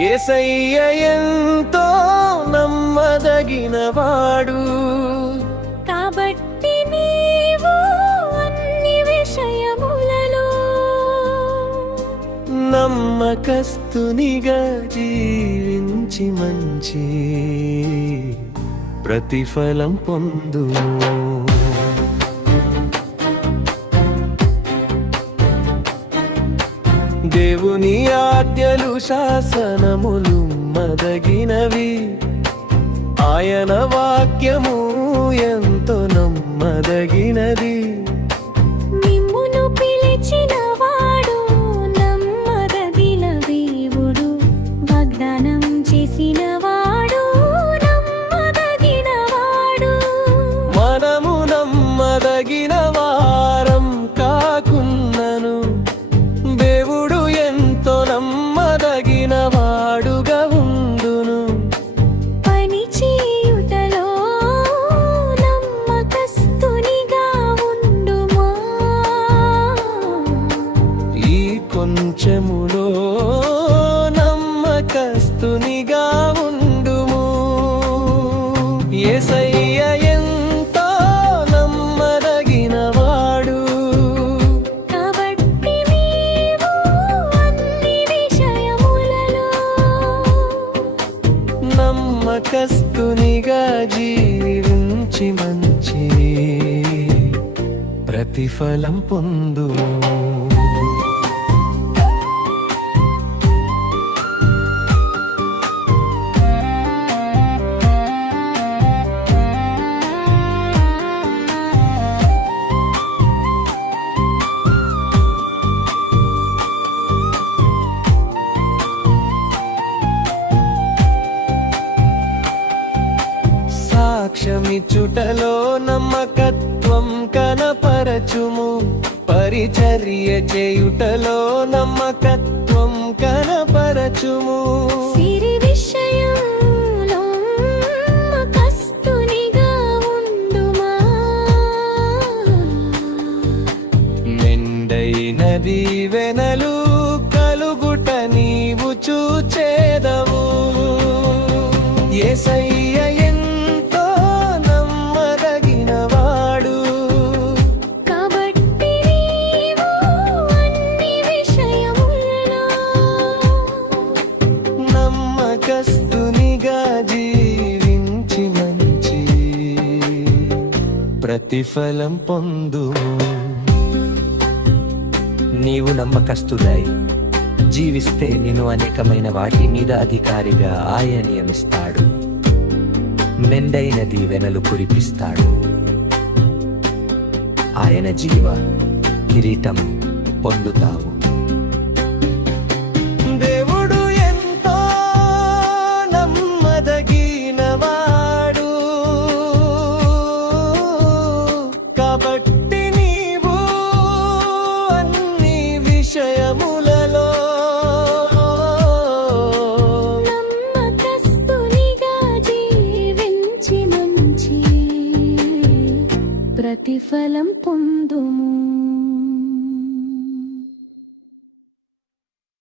ఏసయ్య ఎంతో నమ్మదగినవాడు. కాబట్టి నీవు అన్ని విషయములలో నమ్మకస్తునిగా జీవించి మంచి ప్రతిఫలం పొందు దేవుని ఆజ్ఞలు శాసనములు మదగినవి. ఆయన వాక్యము ఎంతో నమ్మదగినది. మిమ్మును పిలిచిన వాడు నమ్మదగిన దేవుడు వాగ్దానం చేసిన వాడు నమ్మదగిన వాడు. మనము నమ్మదగిన నమ్మకస్తునిగా ఉండుము. ఏసయ్య ఎంతో నమ్మదగిన వాడు. కాబట్టి నీవు అన్ని విషయములలో నమ్మకస్తునిగా జీవించి మంచి ప్రతిఫలం పొందు సాక్ష్యమిచ్చుటలో నమ్మకత్వం కనపరచుము. పరిచర్య చేయుటలో నమ్మకత్వం కనపరచుము. సిరి విషయంలో నమ్మకస్తునిగా ఉండుమా? మెండైనది వెనలు కలుగుట నీవు చూచేదవు. ఏసయ్య ప్రతిఫలం పొందు. నీవు నమ్మకస్తుడై జీవిస్తే నేను అనేకమైన వాటి మీద అధికారిగా ఆయ నియమిస్తాడు. మెండైన దీవెనలు కురిపిస్తాడు. ఆయన జీవ కిరీటం పొందుతావు. ప్రతిఫలం పొందుము.